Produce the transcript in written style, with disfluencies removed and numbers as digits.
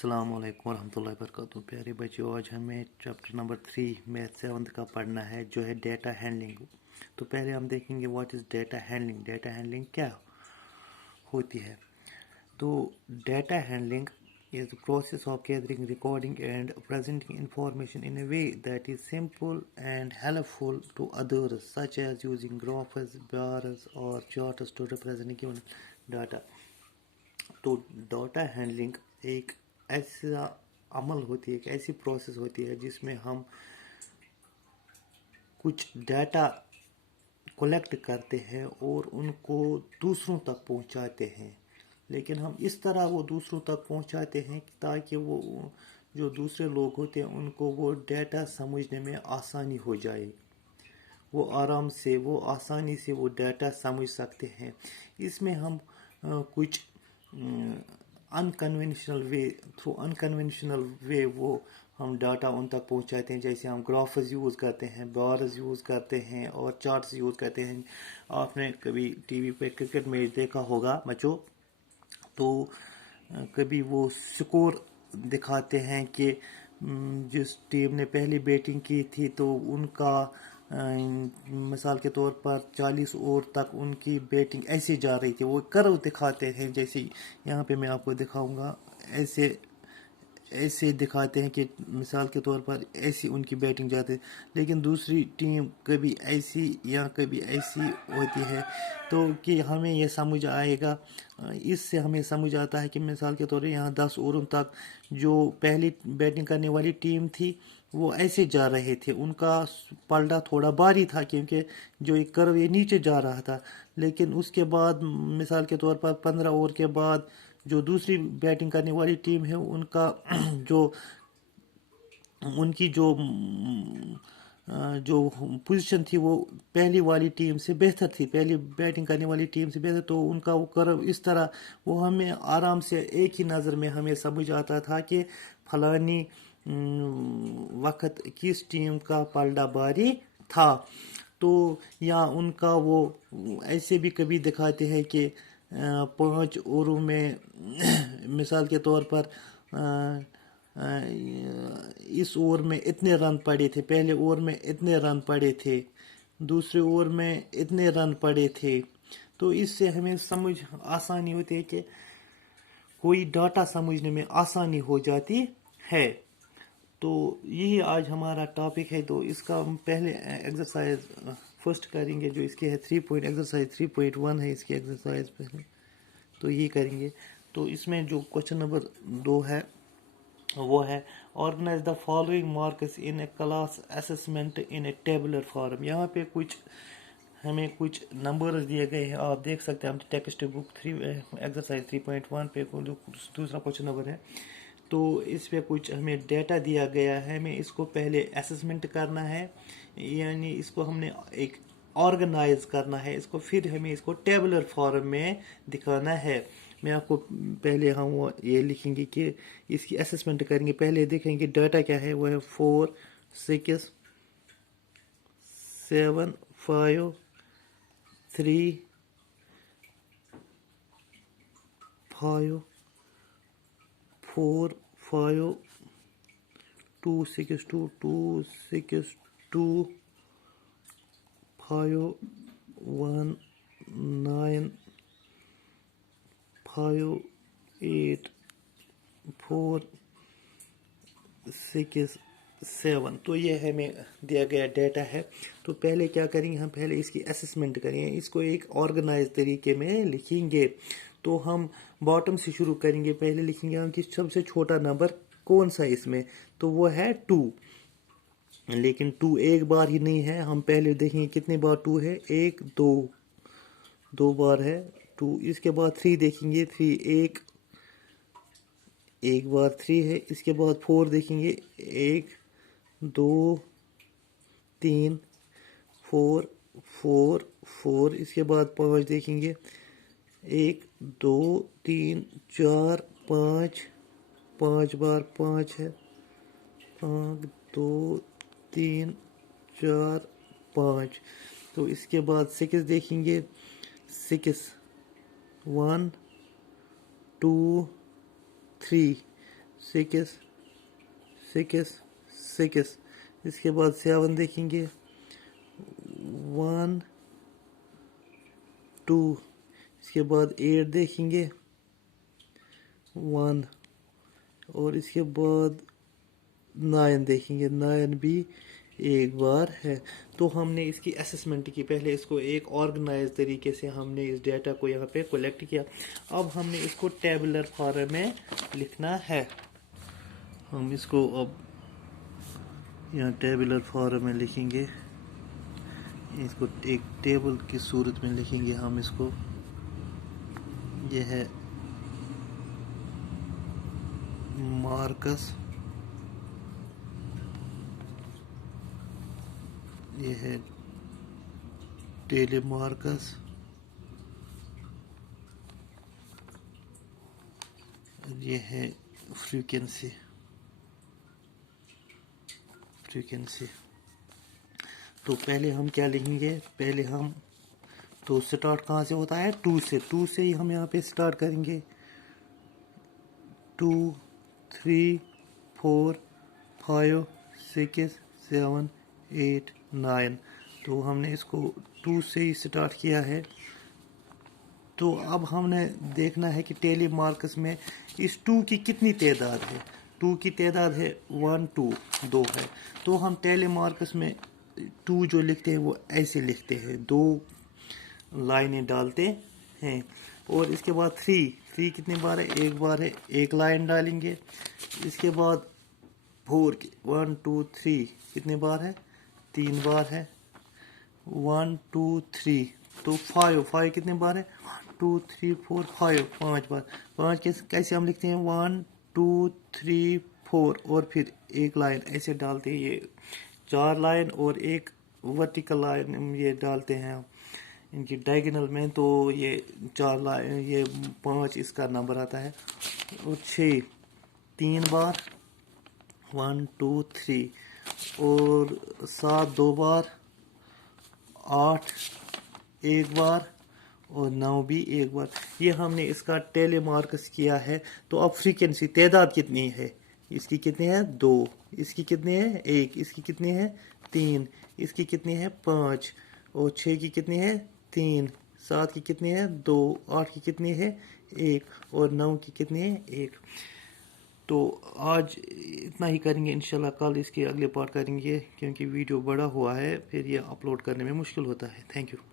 अस्सलाम वालेकुम रहमतुल्लाहि वबरकातुहू। प्यारे बच्चों, आज हमें चैप्टर नंबर 3 मैथ 7 का पढ़ना है, जो है डेटा हैंडलिंग। तो पहले हम देखेंगे what is data handling. Data handling क्या होती है? तो data handling is the process of gathering, recording and presenting information in a way that is simple and helpful to others, such as using graphs, bars or charts to represent given data. तो data handling एक ऐसा अमल होती है, एक ऐसी process होती है जिसमें हम कुछ डाटा कलेक्ट करते हैं और उनको दूसरों तक पहुंचाते हैं। लेकिन हम इस तरह वो दूसरों तक पहुंचाते हैं ताकि वो जो दूसरे लोग होते हैं उनको वो डाटा समझने में आसानी हो जाए, वो आराम से वो आसानी से वो डाटा समझ सकते हैं। इसमें हम कुछ अनकन्वेंशनल वे वो हम डाटा उन तक पहुंचाते हैं। जैसे हम ग्राफ्स यूज़ करते हैं, बार्स यूज़ करते हैं और चार्ट्स यूज़ करते हैं। आपने कभी टीवी पे क्रिकेट मैच देखा होगा बच्चों, तो कभी वो स्कोर दिखाते हैं कि जिस टीम ने पहली बैटिंग की थी तो उनका मिसाल के तौर पर 40 ओवर तक उनकी बैटिंग ऐसी जा रही थी। वो कर्व दिखाते हैं, जैसे यहाँ पे मैं आपको दिखाऊंगा। ऐसे दिखाते हैं कि मिसाल के तौर पर ऐसी उनकी बैटिंग जाती है, लेकिन दूसरी टीम कभी ऐसी या कभी ऐसी होती है। तो कि हमें यह समझ आएगा, इससे हमें समझ आता है कि मिसाल के तौर पर यहाँ 10 ओवरों तक जो पहली बैटिंग करने वाली टीम थी वो ऐसे जा रहे थे, उनका पलड़ा थोड़ा भारी था क्योंकि जो एक कर्व ये नीचे जा रहा था। लेकिन उसके बाद मिसाल के तौर पर 15 ओवर के बाद जो दूसरी बैटिंग करने वाली टीम है उनका उनकी जो पोजीशन थी वो पहली वाली टीम से बेहतर थी, पहली बैटिंग करने वाली टीम से बेहतर। तो उनका वो कर्व इस तरह वो हमें आराम से एक ही नज़र में हमें समझ आता था कि फलानी वक्त किस टीम का पलड़ा भारी था। तो या उनका वो ऐसे भी कभी दिखाते हैं कि 5 ओवरों में मिसाल के तौर पर इस ओवर में इतने रन पड़े थे, पहले ओवर में इतने रन पड़े थे, दूसरे ओवर में इतने रन पड़े थे। तो इससे हमें समझ आसानी होती है कि कोई डाटा समझने में आसानी हो जाती है। तो यही आज हमारा टॉपिक है। तो इसका हम पहले एक्सरसाइज फर्स्ट करेंगे, जो इसके है 3 एक्सरसाइज 3.1 है इसकी एक्सरसाइज पहले, तो ये करेंगे। तो इसमें जो क्वेश्चन नंबर 2 है वो है organise the following marks in a class assessment in a tabular form. यहाँ पे हमें कुछ नंबर दिए गए हैं, आप देख सकते हैं। हम टेक्स्ट बुक 3 एक्सरसाइज 3.1 पे दूसरा क्वेश्चन नंबर है। तो इस पे कुछ हमें डेटा दिया गया है, हमें इसको पहले असेसमेंट करना है, यानी इसको हमने एक ऑर्गेनाइज करना है इसको, फिर हमें इसको टेबुलर फॉर्म में दिखाना है। मैं आपको पहले हम वो ये लिखेंगे कि इसकी असेसमेंट करेंगे। पहले देखेंगे डाटा क्या है, वो है 4 6 7 5 3 5 4 5 2 6 2 2 6 2 5 1 9 5 8 4 6 7। तो ये हमें दिया गया डाटा है। तो पहले क्या करेंगे, हम पहले इसकी असेसमेंट करेंगे, इसको एक ऑर्गेनाइज तरीके में लिखेंगे। तो हम बॉटम से शुरू करेंगे, पहले लिखेंगे हम कि सबसे छोटा नंबर कौन सा इसमें, तो वो है 2। लेकिन 2 एक बार ही नहीं है, हम पहले देखेंगे कितने बार 2 है, 1 2 बार है 2। इसके बाद 3 देखेंगे, 3 एक बार 3 है। इसके बाद 4 देखेंगे, 1 2 3 4 4 4। इसके बाद 5 देखेंगे, 1 2 3 4 5 5 बार 5 है, 5 2 3 4 5। तो इसके बाद 6 देखेंगे, 6 1 2 3 6 6 6. اس کے بعد 7 دیکھیں گے 1 2. اس کے بعد 8 دیکھیں گے 1. اور اس کے بعد 9 دیکھیں گے 9 بھی ایک بار ہے. تو ہم نے اس کی اسسمنٹ کی. پہلے اس کو ایک آرگنائز طریقے سے ہم نے اس ڈیٹا کو یہاں پہ کلیکٹ کیا. اب ہم نے اس کو ٹیبلر فارم میں لکھنا ہے. ہم اس کو اب یہاں ٹیبلر فارم میں لکھیں گے. اس کو ایک ٹیبل کی صورت میں لکھیں گے ہم اس کو. یہ ہے مارکس, یہ ہے ٹیلی مارکس, یہ ہے فریکوینسی. تو پہلے ہم کیا لکھیں گے, پہلے ہم تو سٹارٹ کہاں سے ہوتا ہے 2 سے. 2 سے ہی ہم یہاں پہ سٹارٹ کریں گے. 2 3 4 5 6 7 8 9. تو ہم نے اس کو 2 سے ہی سٹارٹ کیا ہے. تو اب ہم نے دیکھنا ہے کہ ٹیلی مارکس میں اس 2 کی کتنی تعداد ہے. 2 کی تعداد ہے 1 2 2 ہے. تو ہم ٹیلی مارکس میں 2 جو لکھتے ہیں وہ ایسے لکھتے ہیں, 2 لائنیں ڈالتے ہیں. اور اس کے بعد 3 کتنی بار ہے, ایک بار ہے, ایک لائن ڈالیں گے. اس کے بعد 4 1 2 3 کتنے بار ہے, 3 بار ہے. 1 2 3. تو 5 کتنے بار ہے, 2 3 4 5 5 بار. 5 کیسے ہم لکھتے ہیں 1 2 3 4 اور پھر ایک لائن ایسے ڈالتے ہیں. یہ 4 لائن اور ایک ورٹیکل لائن یہ ڈالتے ہیں ان کی ڈائگنل میں. تو یہ 4 لائن, یہ 5 اس کا نمبر آتا ہے. اور 6 3 بار 1 2 3. اور 7 2 بار, 8 ایک بار, اور 9 بھی ایک بار. یہ ہم نے اس کا ٹیلی مارکس کیا ہے. تو اب فریکوینسی تعداد کتنی ہے, اس کی کتنی ہے 2, اس کی کتنی ہے 1, اس کی کتنی ہے 3, اس کی کتنی ہے 5, اور 6 کی کتنی ہے 3, 7 کی کتنی ہے 2, 8 کی کتنی ہے 1, اور 9 کی کتنی ہے 1. تو آج اتنا ہی کریں گے انشاءاللہ. کل اس کے اگلے پارٹ کریں گے کیونکہ ویڈیو بڑا ہوا ہے, پھر یہ اپلوڈ کرنے میں مشکل ہوتا ہے. Thank you.